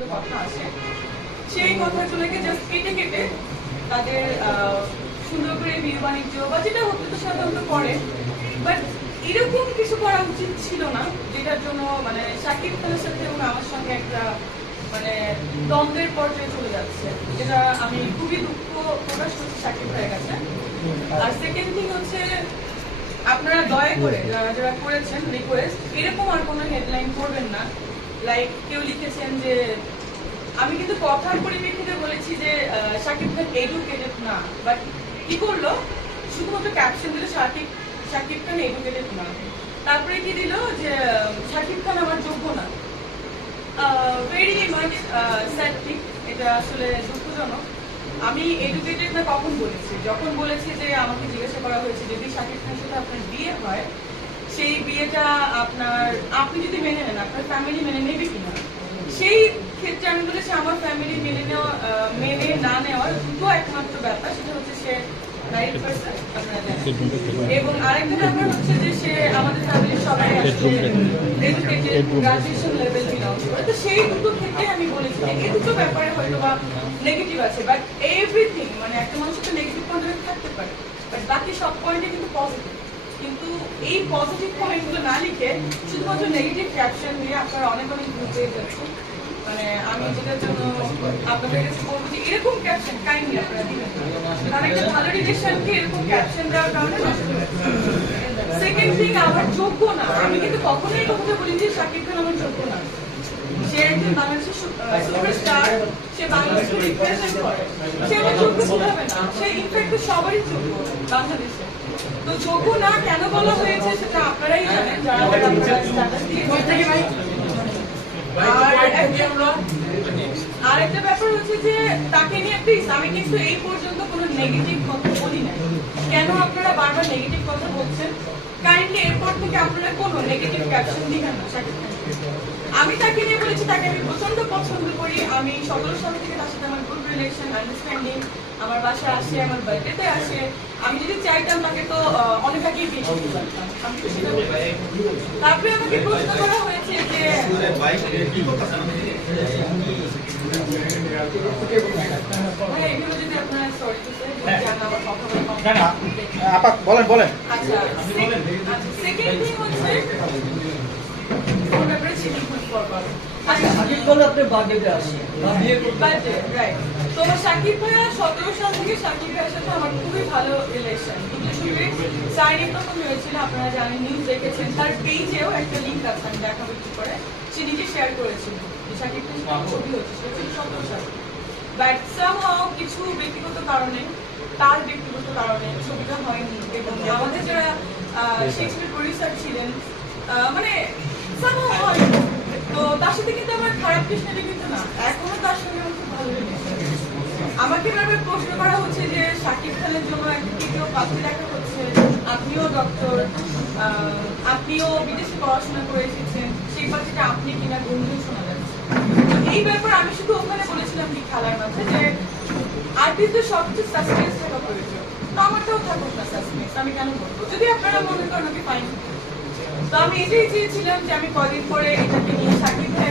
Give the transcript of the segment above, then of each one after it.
কথাগুলো কথা আসে সেই কথাগুলোকে জাস্ট কেটে কেটে তাদের সুন্দর করে বিয়ে বাণিজ্য বা যেটা হতে সাধারণত করে। বাট এরকম কিছু করা উচিত ছিল না, যেটার জন্য মানে শাকিব খানের সাথে এবং আমার সঙ্গে একটা মানে দ্বন্দ্বের পর্যায়ে চলে যাচ্ছে। যেটা আমি খুবই দুঃখ প্রকাশ করছি শাকিব ভাইয়ের কাছে। আর সেকেন্ড থিং হচ্ছে, আপনারা দয়া করে, যারা যারা করেছেন রিকোয়েস্ট এরকম আর কোনো হেডলাইন করবেন না। লাইক কেউ লিখেছেন যে, আমি কিন্তু কথার পরিপ্রেক্ষিতে বলেছি যে খান এডুকেটেড না বাট কি করল? শুধুমাত্র ক্যাপশন দিল খান এডুকেটেড না। তারপরে কি দিল? যে খান আমার যোগ্য না। ভেরি মাচ স্যাড এটা আসলে দুঃখজনক। আমি এডুকেটেড না কখন বলেছি? যখন বলেছি যে, আমাকে জিজ্ঞাসা করা হয়েছে যদি শাকিব খানের সাথে আপনার বিয়ে হয়, সেই বিয়েটা আপনার আপনি যদি মেনে নেন আপনার ফ্যামিলি মেনে নেবে কিনা? সেই ক্ষেত্রে আমি বলেছি আমার ফ্যামিলি মেনে নেওয়া মেনে না নেওয়ার দুটো একমাত্র ব্যাপার সেটা হচ্ছে সে এবং আরেকটা ব্যাপার হচ্ছে যে সে আমাদের ফ্যামিলির সবাই গ্রাজুয়েশন লেভেল বিলংস করে তো সেই দুটো ক্ষেত্রে আমি বলেছি যে এই দুটো ব্যাপারে হয়তো বা নেগেটিভ আছে বাট এভরিথিং মানে একটা মানুষের তো নেগেটিভ পয়েন্ট থাকতে পারে বাট বাকি সব পয়েন্টে কিন্তু পজিটিভ কিন্তু এই পজিটিভ পয়েন্টগুলো না লিখে শুধুমাত্র নেগেটিভ ক্যাপশন দিয়ে আপনারা অনেক অনেক ভুল পেয়ে যাচ্ছেন। মানে আমি যেটার জন্য আপনাদের কাছে বলব যে এরকম ক্যাপশন কাইন্ডলি আপনারা দিবেন। কারণ একটা ভালো এরকম ক্যাপশন দেওয়ার কারণে সেকেন্ড থিং আমার যোগ্য না। আমি কিন্তু কখনোই কখনো বলি যে শাকিব খান আমার যোগ্য না। সে একজন বাংলাদেশের সুপারস্টার সে বাংলাদেশকে রিপ্রেজেন্ট করে। সে আমার যোগ্য বোধ না? সে ইনফ্যাক্ট সবারই যোগ্য বাংলাদেশে। তো যোগ্য না কেন বলা হয়েছে সেটা আপনারাই জানেন যারা আপনারা আর একটা- আর একটা ব্যাপার হচ্ছে যে তাকে নিয়ে প্লিজ আমি কিন্তু এই পর্যন্ত কোনো নেগেটিভ কথা বলি না কেন আপনারা বারবার নেগেটিভ কথা বলছেন? কাইন্ডলি এরপর থেকে আপনারা কোনো নেগেটিভ ক্যাপশন দিবেন না আমি তাকে নিয়ে বলেছি, তাকে আমি প্রচণ্ড পছন্দ করি। আমি সতেরো সাল থেকে তার সাথে আমার গুড রিলেশন আন্ডারস্ট্যান্ডিং আমার বাসায় আসে, আমার বার্থডেতে আসে। আমি যদি চাইতাম তাকে তো অনেক আগেই বিয়ে করতে পারতাম। তারপরে আমাকে প্রশ্ন করা হয়েছে যে আপা বলেন বলেন। আচ্ছা, sec- আচ্ছা, second thing হচ্ছে, সাকিব আপনি বার্থডেতে আসেন বা বিয়ে করতে birthday, তো। শাকিব ভাইয়া সতেরো সাল থেকে শাকিব ভাইয়ের সাথে আমার খুবই ভালো রিলেশন সাইনিং তখন হয়েছিল আপনারা জানেন নিউজ দেখেছেন। তার পেজেও একটা লিঙ্ক আছে আমি দেখাবো কি করে। সে নিজে শেয়ার করেছিল যে শাকিব খানের ছবি হচ্ছে সেটা ছিল সতেরো সাল। বাট সামহাও কিছু ব্যক্তিগত কারণে তার ব্যক্তিগত কারণে ছবিটা হয়নি। এবং আমাদের যারা শেক্সপিয়ার প্রডিউসার ছিলেন মানে হয়নি। তো তার সাথে কিন্তু আমার খারাপ কৃষ্ণাটি কিন্তু না। এখনও তার সঙ্গে আমার খুব ভালো আমাকে প্রশ্ন করা হচ্ছে যে শাকিব খানের জন্য তৃতীয় পাত্রী দেখা হচ্ছে? আপনিও ডক্টর আপনিও বিদেশে পড়াশোনা করে এসেছেন, সেই আপনি কিনা শোনা যাচ্ছে। এই ব্যাপার আমি শুধু ওখানে বলেছিলাম কি খেলার মাঝে যে আর্টিস্টদের সবচেয়ে সাসপেন্স থাকা প্রয়োজন। তো আমারটাও থাকুক না সাসপেন্স আমি কেন বলব যদি আপনারা মনে করেন আমি ফাইন তো আমি এটাই চেয়েছিলাম যে আমি কদিন পরে এটাকে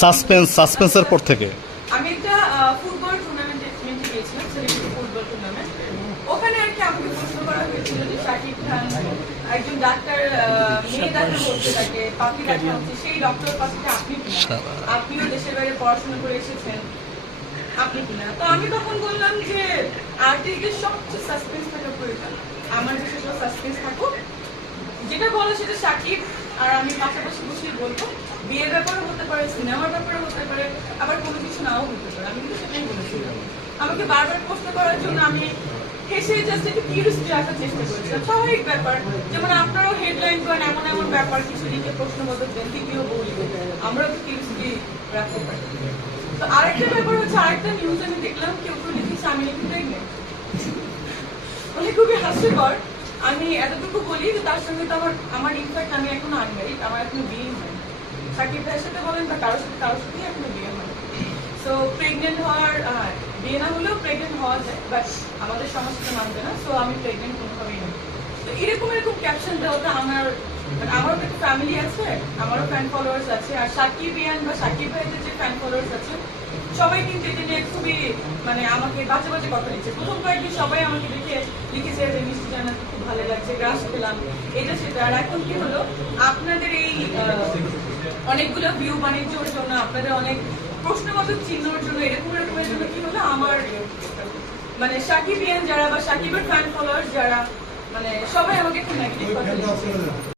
সাসপেন্স সাসপেন্সের পর থেকে। আমি একটা ফুটবল টুর্নামেন্টে গিয়েছিলাম সেলিব্রিটি ফুটবল টুর্নামেন্ট ওখানে আর কি আমাকে প্রশ্ন করা হয়েছিল যে শাকিব খান একজন ডাক্তার মেয়ে ডাক্তার বলতে তাকে পাখি হচ্ছে সেই ডক্টর পাখিটা আপনি আপনিও দেশের বাইরে পড়াশোনা করে এসেছেন আপনি কিনা? তো আমি তখন বললাম যে আর্টিস্টদের সবচেয়ে সাসপেন্স থাকা প্রয়োজন। আমার দেশে সাসপেন্স থাকুক। যেটা বলো সেটা সাকিব আর আমি পাশাপাশি বসেই বলব বিয়ের ব্যাপারে হতে পারে, সিনেমার ব্যাপারে হতে পারে, আবার কোনো কিছু নাও হতে পারে। আমি কিন্তু সেটাই বলেছিলাম আমাকে বারবার প্রশ্ন করার জন্য আমি হেসে জাস্ট একটু কিউরিয়াসিটি রাখার চেষ্টা করেছিলাম স্বাভাবিক ব্যাপার, যেমন আপনারাও হেডলাইন করেন, এমন এমন ব্যাপার, কিছু লিখে প্রশ্নবোধক দেন তৃতীয় বই আমরাও তো কিউরিয়াসিটি রাখতে পারি। তো আরেকটা ব্যাপার হচ্ছে, আরেকটা নিউজ আমি দেখলাম, কেউ কেউ লিখেছে, আমি নাকি প্রেগনেন্ট মানে খুবই হাস্যকর। আমি এতটুকু বলি যে তার সঙ্গে তো আমার আমার ইনফ্যাক্ট আমি এখনও আনম্যারিড আমার এখনও বিয়ে হয়। সাকিব ভাইয়ের সাথে বলেন বা কারোর সাথে, কারোর সাথেই এখনও বিয়ে হয়। সো প্রেগনেন্ট হওয়ার বিয়ে না হলেও প্রেগনেন্ট হওয়া যায় বাট আমাদের সমাজ তো মানবে না সো আমি প্রেগনেন্ট কোনোভাবেই না তো এরকম এরকম ক্যাপশন দেওয়াতে আমার মানে আমারও তো একটা ফ্যামিলি আছে, আমারও ফ্যান ফলোয়ার্স আছে, আর সাকিব ইয়ান বা সাকিব ভাইদের যে ফ্যান ফলোয়ার্স আছে সবাই কিন্তু এটা নিয়ে খুবই মানে আমাকে বাজে বাজে কথা লিখছে প্রথম কয়েকদিন সবাই আমাকে দেখে লিখেছে যে, মিষ্টি জানা খুব ভালো লাগছে, গ্রাস খেলাম এটা সেটা। আর এখন কি হলো? আপনাদের এই অনেকগুলো ভিউ বাণিজ্যর জন্য, আপনাদের অনেক প্রশ্নবোধক চিহ্নর জন্য, এরকম এরকমের জন্য কি হলো? আমার মানে সাকিব ইয়ান যারা বা সাকিবের ফ্যান ফলোয়ার্স যারা মানে সবাই আমাকে খুব নেগেটিভ